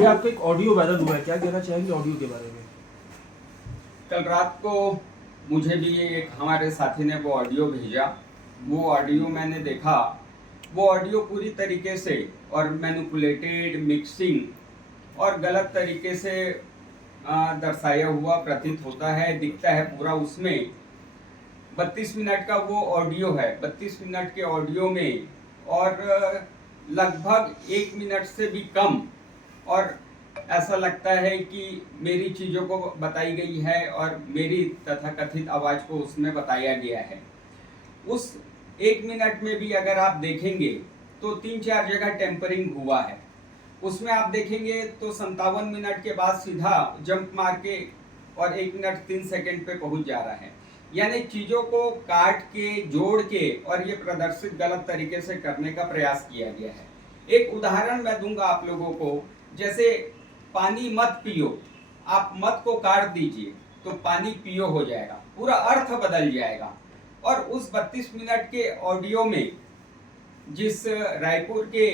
ये आपका एक ऑडियो वायरल हुआ है, क्या कहना चाहेंगे ऑडियो के बारे में? कल रात को मुझे भी एक हमारे साथी ने वो ऑडियो भेजा। वो ऑडियो मैंने देखा। वो ऑडियो पूरी तरीके से और मैनिपुलेटेड, मिक्सिंग और गलत तरीके से दर्शाया हुआ प्रतीत होता है, दिखता है पूरा। उसमें 32 मिनट का वो ऑडियो है। 32 मिनट के ऑडियो में और लगभग 1 मिनट से भी कम, और ऐसा लगता है कि मेरी चीज़ों को बताई गई है और मेरी तथाकथित आवाज़ को उसमें बताया गया है। उस 1 मिनट में भी अगर आप देखेंगे तो 3-4 जगह टेम्परिंग हुआ है। उसमें आप देखेंगे तो 57 मिनट के बाद सीधा जंप मार के और 1 मिनट 3 सेकंड पे पहुंच जा रहा है। यानी चीज़ों को काट के, जोड़ के और ये प्रदर्शित गलत तरीके से करने का प्रयास किया गया है। एक उदाहरण मैं दूंगा आप लोगों को। जैसे पानी मत पियो, आप मत को काट दीजिए तो पानी पियो हो जाएगा, पूरा अर्थ बदल जाएगा। और उस 32 मिनट के ऑडियो में जिस रायपुर के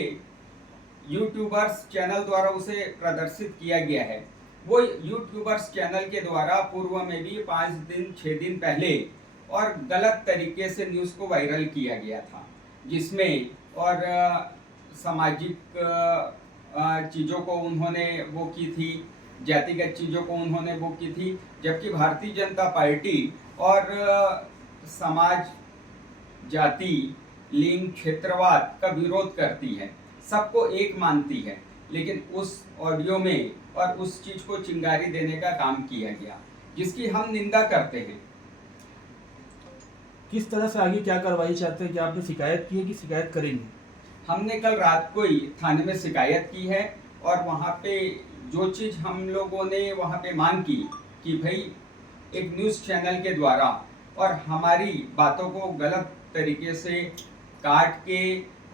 यूट्यूबर्स चैनल द्वारा उसे प्रदर्शित किया गया है, वो यूट्यूबर्स चैनल के द्वारा पूर्व में भी 5 दिन 6 दिन पहले और गलत तरीके से न्यूज़ को वायरल किया गया था, जिसमें और सामाजिक चीज़ों को उन्होंने वो की थी, जातिगत चीज़ों को उन्होंने वो की थी। जबकि भारतीय जनता पार्टी और समाज, जाति, लिंग, क्षेत्रवाद का विरोध करती है, सबको एक मानती है, लेकिन उस ऑडियो में और उस चीज़ को चिंगारी देने का काम किया गया, जिसकी हम निंदा करते हैं। किस तरह से आगे क्या कार्रवाई चाहते हैं? क्या आपने शिकायत की है कि शिकायत करेंगे? हमने कल रात को ही थाने में शिकायत की है और वहाँ पे जो चीज़ हम लोगों ने वहाँ पे मांग की कि भाई एक न्यूज़ चैनल के द्वारा और हमारी बातों को गलत तरीके से काट के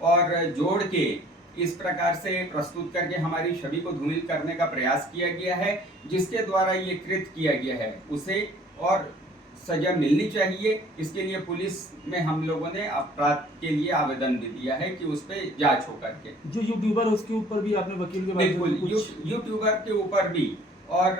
और जोड़ के इस प्रकार से प्रस्तुत करके हमारी छवि को धूमिल करने का प्रयास किया गया है, जिसके द्वारा ये कृत्य किया गया है, उसे और सजा मिलनी चाहिए। इसके लिए पुलिस में हम लोगों ने अपराध के लिए आवेदन भी दिया है कि उस पर जांच हो करके। जो यूट्यूबर है उसके ऊपर भी आपने वकील के बिल्कुल, यूट्यूबर के ऊपर भी और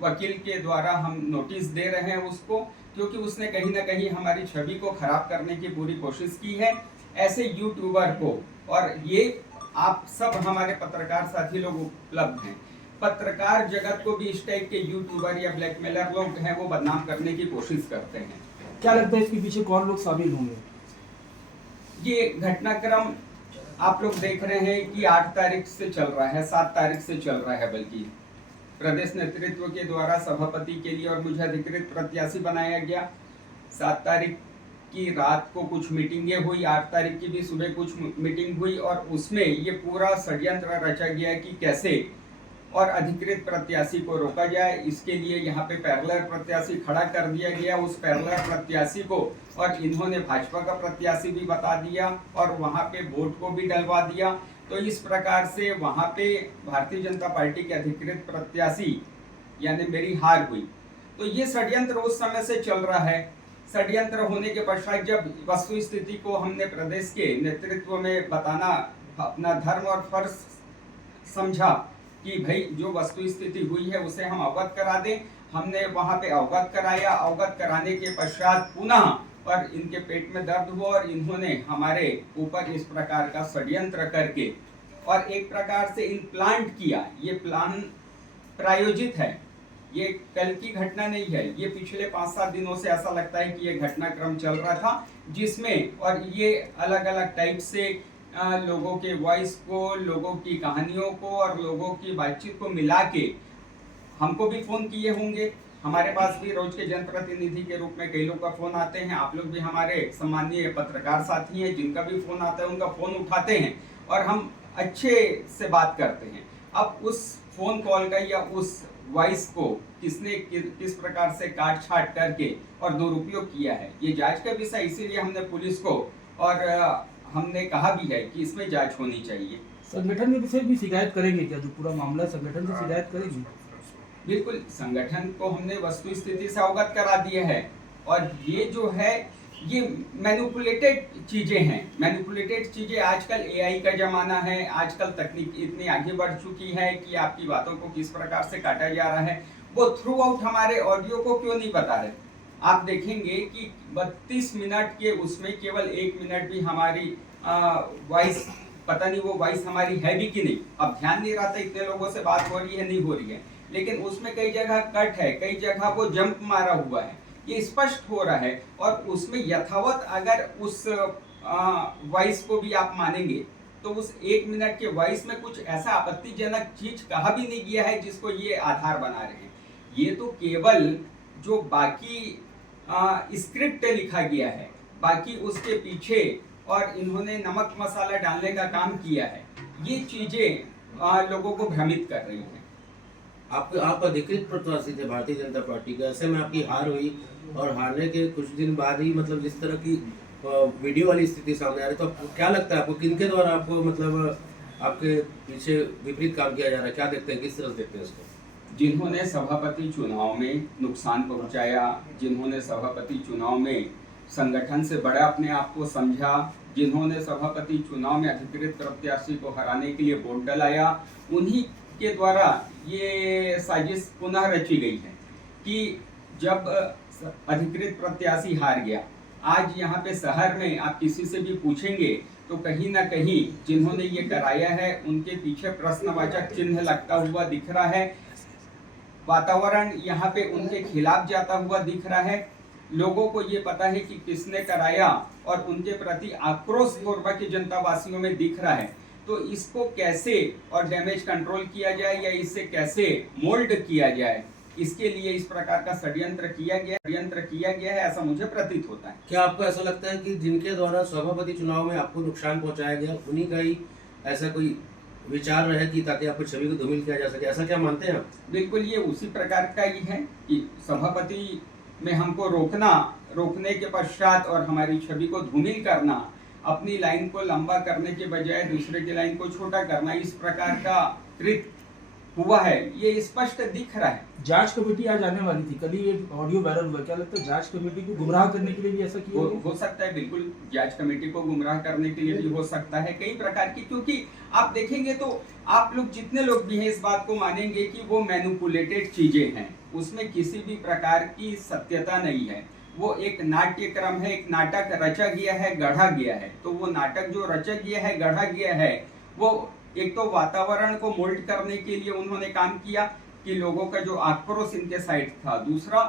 वकील के द्वारा हम नोटिस दे रहे हैं उसको, क्योंकि उसने कहीं ना कहीं हमारी छवि को खराब करने की पूरी कोशिश की है। ऐसे यूट्यूबर को, और ये आप सब हमारे पत्रकार साथी लोग उपलब्ध हैं, पत्रकार जगत को भी इस टाइप के यूट्यूबर या ब्लैकमेलर लोग हैं वो बदनाम करने की कोशिश करते हैं। क्या लगता है इसके पीछे कौन लोग शामिल होंगे? ये घटनाक्रम आप लोग देख रहे हैं कि 8 तारीख से चल रहा है, 7 तारीख से चल रहा है, बल्कि प्रदेश नेतृत्व के द्वारा सभापति के लिए और मुझे अधिकृत प्रत्याशी बनाया गया। 7 तारीख की रात को कुछ मीटिंगें हुई, 8 तारीख की भी सुबह कुछ मीटिंग हुई और उसमें ये पूरा षड्यंत्र रचा गया कि कैसे और अधिकृत प्रत्याशी को रोका जाए। इसके लिए यहाँ पे पैरेलल प्रत्याशी खड़ा कर दिया गया। उस पैरेलल प्रत्याशी को और इन्होंने भाजपा का प्रत्याशी भी बता दिया और वहाँ पे वोट को भी डलवा दिया। तो इस प्रकार से वहाँ पे भारतीय जनता पार्टी के अधिकृत प्रत्याशी यानी मेरी हार हुई। तो ये षड्यंत्र उस समय से चल रहा है। षड्यंत्र होने के पश्चात जब वस्तु स्थिति को हमने प्रदेश के नेतृत्व में बताना अपना धर्म और फर्ज समझा कि भाई जो वस्तु स्थिति हुई है उसे हम अवगत करा दें, हमने वहाँ पे अवगत कराया। अवगत कराने के पश्चात पुनः और इनके पेट में दर्द हुआ और इन्होंने हमारे ऊपर इस प्रकार का षड्यंत्र करके और एक प्रकार से इम्प्लांट किया। ये प्लान प्रायोजित है, ये कल की घटना नहीं है। ये पिछले 5-7 दिनों से ऐसा लगता है कि ये घटनाक्रम चल रहा था, जिसमें और ये अलग अलग टाइप से लोगों के वॉइस को, लोगों की कहानियों को और लोगों की बातचीत को मिला के हमको भी फ़ोन किए होंगे। हमारे पास भी रोज के जनप्रतिनिधि के रूप में कई लोग का फ़ोन आते हैं। आप लोग भी हमारे सम्मानीय पत्रकार साथी हैं, जिनका भी फ़ोन आता है उनका फ़ोन उठाते हैं और हम अच्छे से बात करते हैं। अब उस फ़ोन कॉल का या उस वॉइस को किसने किस प्रकार से काट छाट करके और दुरुपयोग किया है, ये जांच का विषय। इसीलिए हमने पुलिस को और हमने कहा भी है कि इसमें जांच होनी चाहिए। संगठन के विषय भी शिकायत करेंगे क्या? जो पूरा मामला संगठन से शिकायत करेंगे? बिल्कुल, संगठन को हमने वस्तु स्थिति से अवगत करा दिया है और ये जो है ये मैनिपुलेटेड चीजें हैं। मैनिपुलेटेड चीजें, आजकल एआई का जमाना है, आजकल तकनीक इतनी आगे बढ़ चुकी है कि आपकी बातों को किस प्रकार से काटा जा रहा है वो थ्रू आउट हमारे ऑडियो को क्यों नहीं बता रहे। आप देखेंगे कि 32 मिनट के उसमें केवल 1 मिनट भी हमारी वॉइस, पता नहीं वो वॉइस हमारी है भी कि नहीं, अब ध्यान नहीं रहा था, इतने लोगों से बात हो रही है नहीं हो रही है, लेकिन उसमें कई जगह कट है, कई जगह वो जंप मारा हुआ है, ये स्पष्ट हो रहा है। और उसमें यथावत अगर उस वॉइस को भी आप मानेंगे तो उस 1 मिनट के वॉइस में कुछ ऐसा आपत्तिजनक चीज कहा भी नहीं गया है जिसको ये आधार बना रहे हैं। ये तो केवल जो बाकी स्क्रिप्ट लिखा गया है, बाकी उसके पीछे और इन्होंने नमक मसाला डालने का काम किया है, ये चीजें लोगों को भ्रमित कर रही हैं। आप अधिकृत प्रत्याशी थे भारतीय जनता पार्टी के, ऐसे में आपकी हार हुई और हारने के कुछ दिन बाद ही मतलब जिस तरह की वीडियो वाली स्थिति सामने आ रही, तो आपको क्या लगता है, आपको किनके द्वारा आपको मतलब आपके पीछे विपरीत काम किया जा रहा है, क्या देखते हैं, किस तरह से देखते हैं इसको? जिन्होंने सभापति चुनाव में नुकसान पहुंचाया, जिन्होंने सभापति चुनाव में संगठन से बड़ा अपने आप को समझा, जिन्होंने सभापति चुनाव में अधिकृत प्रत्याशी को हराने के लिए वोट डलाया, उन्हीं के द्वारा ये साजिश पुनः रची गई है कि जब अधिकृत प्रत्याशी हार गया, आज यहाँ पे शहर में आप किसी से भी पूछेंगे तो कहीं ना कहीं जिन्होंने ये कराया है उनके पीछे प्रश्नवाचक चिन्ह लगता हुआ दिख रहा है। वातावरण यहाँ पे उनके खिलाफ जाता हुआ दिख रहा है। लोगों को ये पता है कि किसने कराया और उनके प्रति आक्रोश कोरबा की जनता वासियों में दिख रहा है। तो इसको कैसे और डैमेज कंट्रोल किया जाए या इसे कैसे मोल्ड किया जाए, इसके लिए इस प्रकार का षड्यंत्र किया गया है, ऐसा मुझे प्रतीत होता है। क्या आपको ऐसा लगता है कि जिनके द्वारा सभापति चुनाव में आपको नुकसान पहुंचाया गया उन्हीं का ही ऐसा कोई विचार रहे कि ताकि आपकी छवि को धूमिल किया जा सके, ऐसा क्या मानते हैं आप? बिल्कुल, ये उसी प्रकार का ही है कि सभापति में हमको रोकने के पश्चात और हमारी छवि को धूमिल करना, अपनी लाइन को लंबा करने के बजाय दूसरे की लाइन को छोटा करना, इस प्रकार का कृत्य हुआ है, ये स्पष्ट दिख रहा है। जांच कमेटी आज आने वाली थी, कल ही ये ऑडियो वायरल हुआ, क्या लगता है जांच कमेटी को गुमराह करने के लिए भी ऐसा किया हो सकता है, बिल्कुल जांच कमेटी को गुमराह करने के लिए भी हो सकता है, कई प्रकार की, क्योंकि आप देखेंगे तो आप लोग जितने लोग भी हैं इस बात को मानेंगे कि वो मैनिपुलेटेड चीजें हैं, उसमें किसी भी प्रकार की सत्यता नहीं है। वो एक नाट्यक्रम है, एक नाटक रचा गया है, गढ़ा गया है। तो वो नाटक जो रचा गया है, गढ़ा गया है, वो एक तो वातावरण को मोल्ड करने के लिए उन्होंने काम किया कि लोगों का जो आक्रोश इनके साइड था, दूसरा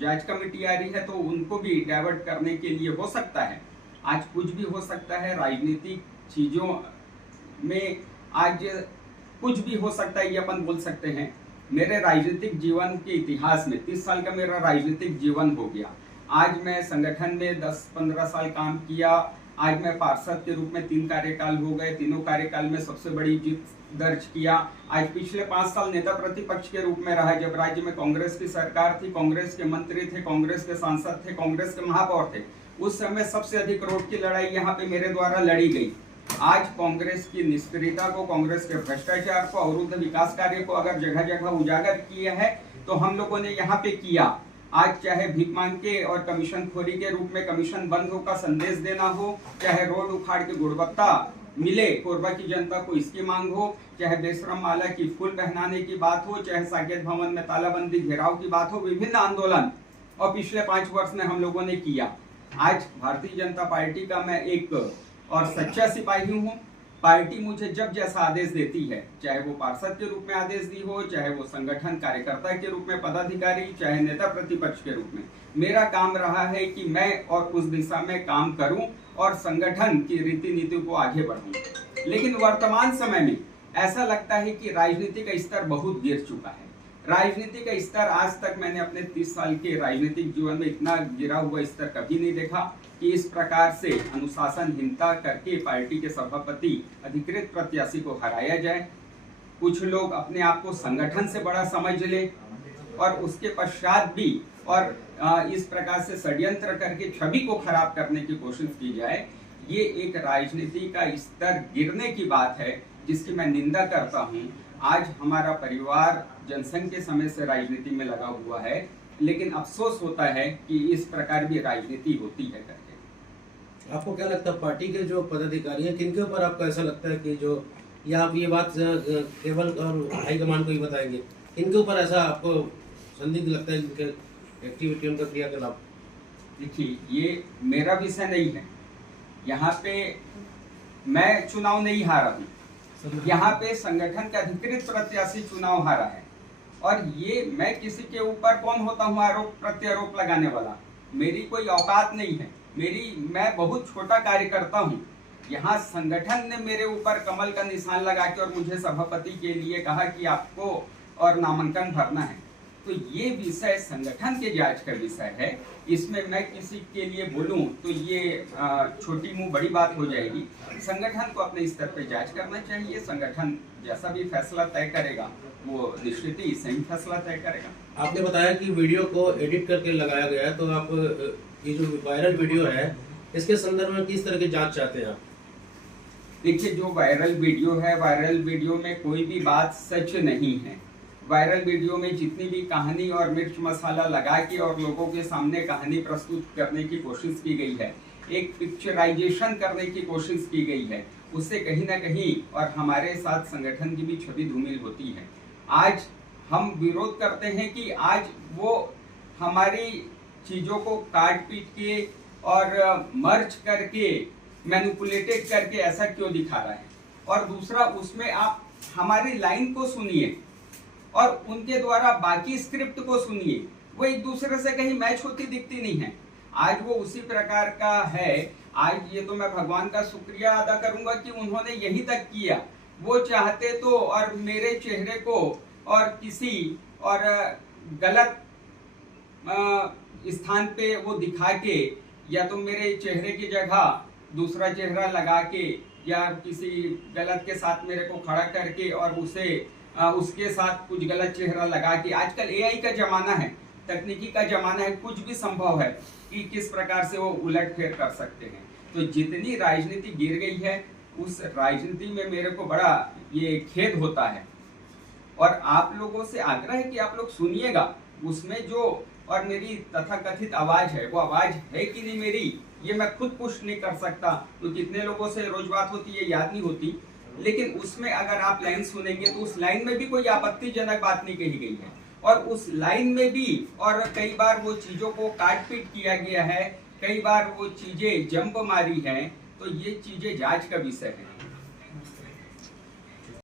जांच कमेटी आ रही है तो उनको भी डाइवर्ट करने के लिए हो सकता है। आज कुछ भी हो सकता है, राजनीतिक चीजों में आज कुछ भी हो सकता है, ये अपन बोल सकते हैं। मेरे राजनीतिक जीवन के इतिहास में 30 साल का मेरा राजनीतिक जीवन हो गया। आज मैं संगठन में 10-15 साल काम किया। आज मैं पार्षद के रूप में 3 कार्यकाल हो गए, तीनों कार्यकाल में सबसे बड़ी जीत दर्ज किया। आज पिछले 5 साल नेता प्रतिपक्ष के रूप में रहा, जब राज्य में कांग्रेस की सरकार थी, कांग्रेस के मंत्री थे, कांग्रेस के सांसद थे, कांग्रेस के महापौर थे। उस समय सबसे अधिक रोड की लड़ाई यहाँ पे मेरे द्वारा लड़ी गई। आज कांग्रेस की निष्क्रियता को, कांग्रेस के भ्रष्टाचार को, अवरुद्ध विकास कार्य को अगर जगह जगह उजागर किया है तो हम लोगों ने यहाँ पे किया। आज चाहे भीख मांग के और कमीशन खोरी के रूप में कमीशन बंद हो का संदेश देना हो, चाहे रोड उखाड़ के गुणवत्ता मिले कोरबा की जनता को इसकी मांग हो, चाहे बेशरम माला की फूल पहनाने की बात हो, चाहे साकेत भवन में तालाबंदी घेराव की बात हो, विभिन्न आंदोलन और पिछले 5 वर्ष में हम लोगों ने किया। आज भारतीय जनता पार्टी का मैं एक और सच्चा सिपाही हूँ। पार्टी मुझे जब जैसा आदेश देती है, चाहे वो पार्षद के रूप में आदेश दी हो, चाहे वो संगठन कार्यकर्ता के रूप में पदाधिकारी, चाहे नेता प्रतिपक्ष के रूप में, मेरा काम रहा है कि मैं और उस दिशा में काम करूं और संगठन की रीति नीति को आगे बढ़ाऊं। लेकिन वर्तमान समय में ऐसा लगता है कि राजनीति का स्तर बहुत गिर चुका है। राजनीति का स्तर आज तक मैंने अपने 30 साल के राजनीतिक जीवन में इतना गिरा हुआ स्तर कभी नहीं देखा कि इस प्रकार से अनुशासनहीनता करके पार्टी के सभापति अधिकृत प्रत्याशी को हराया जाए। कुछ लोग अपने आप को संगठन से बड़ा समझ ले और उसके पश्चात भी और इस प्रकार से षड्यंत्र करके छवि को खराब करने की कोशिश की जाए। ये एक राजनीति का स्तर गिरने की बात है जिसकी मैं निंदा करता हूँ। आज हमारा परिवार जनसंघ के समय से राजनीति में लगा हुआ है। लेकिन अफसोस होता है कि इस प्रकार भी राजनीति होती है करके। आपको क्या लगता है पार्टी के जो पदाधिकारी हैं किनके ऊपर आपको ऐसा लगता है कि जो, या आप ये बात केवल और हाईकमान को ही बताएंगे, इनके ऊपर ऐसा आपको संदिग्ध लगता है, इनके एक्टिविटी, उनका क्रियाकलाप? देखिए, ये मेरा विषय नहीं है। यहाँ पे मैं चुनाव नहीं हारा हूँ, यहाँ पे संगठन का अधिकृत प्रत्याशी चुनाव हारा है, और ये मैं किसी के ऊपर कौन होता हूँ आरोप प्रत्यारोप लगाने वाला? मेरी कोई औकात नहीं है, मैं बहुत छोटा कार्यकर्ता हूँ। यहाँ संगठन ने मेरे ऊपर कमल का निशान लगा के और मुझे सभापति के लिए कहा कि आपको और नामांकन भरना है, तो ये विषय संगठन के जांच का विषय है। इसमें मैं किसी के लिए बोलूं तो ये छोटी मुंह बड़ी बात हो जाएगी। संगठन को अपने स्तर पे जांच करना चाहिए। संगठन जैसा भी फैसला तय करेगा वो निश्चित ही सही फैसला तय करेगा। आपने बताया कि वीडियो को एडिट करके लगाया गया है, तो आप ये जो वायरल वीडियो है इसके संदर्भ में किस तरह की जांच चाहते हैं आप? देखिए, जो वायरल वीडियो है, वायरल वीडियो में कोई भी बात सच नहीं है। वायरल वीडियो में जितनी भी कहानी और मिर्च मसाला लगा के और लोगों के सामने कहानी प्रस्तुत करने की कोशिश की गई है, एक पिक्चराइजेशन करने की कोशिश की गई है, उससे कहीं ना कहीं और हमारे साथ संगठन की भी छवि धूमिल होती है। आज हम विरोध करते हैं कि आज वो हमारी चीज़ों को काट पीट के और मर्ज करके, मैनिपुलेटेड करके ऐसा क्यों दिखा रहा है। और दूसरा, उसमें आप हमारी लाइन को सुनिए और उनके द्वारा बाकी स्क्रिप्ट को सुनिए, वो एक दूसरे से कहीं मैच होती दिखती नहीं है। आज वो उसी प्रकार का है। आज ये तो मैं भगवान का शुक्रिया अदा करूंगा कि उन्होंने यही तक किया। वो चाहते तो और मेरे चेहरे को और किसी और गलत स्थान पे वो दिखा के, या तो मेरे चेहरे की जगह दूसरा चेहरा लगा के, या किसी गलत के साथ मेरे को खड़ा करके और उसके साथ कुछ गलत चेहरा लगा के। आजकल एआई का जमाना है, तकनीकी का जमाना है, कुछ भी संभव है कि किस प्रकार से वो उलट फेर कर सकते हैं। तो जितनी राजनीति गिर गई है, उस राजनीति में मेरे को बड़ा ये खेद होता है। और आप लोगों से आग्रह है कि आप लोग सुनिएगा, उसमें जो और मेरी तथाकथित आवाज है, वो आवाज है कि नहीं मेरी, ये मैं खुद पुष्ट नहीं कर सकता। तो कितने लोगों से रोज बात होती है याद नहीं होती, लेकिन उसमें अगर आप लाइन सुनेंगे तो उस लाइन में भी कोई आपत्तिजनक बात नहीं कही गई है, और उस लाइन में भी और कई बार वो चीजों को काट पीट किया गया है, कई बार वो चीजें जंप मारी हैं। तो ये चीजें जांच का विषय है।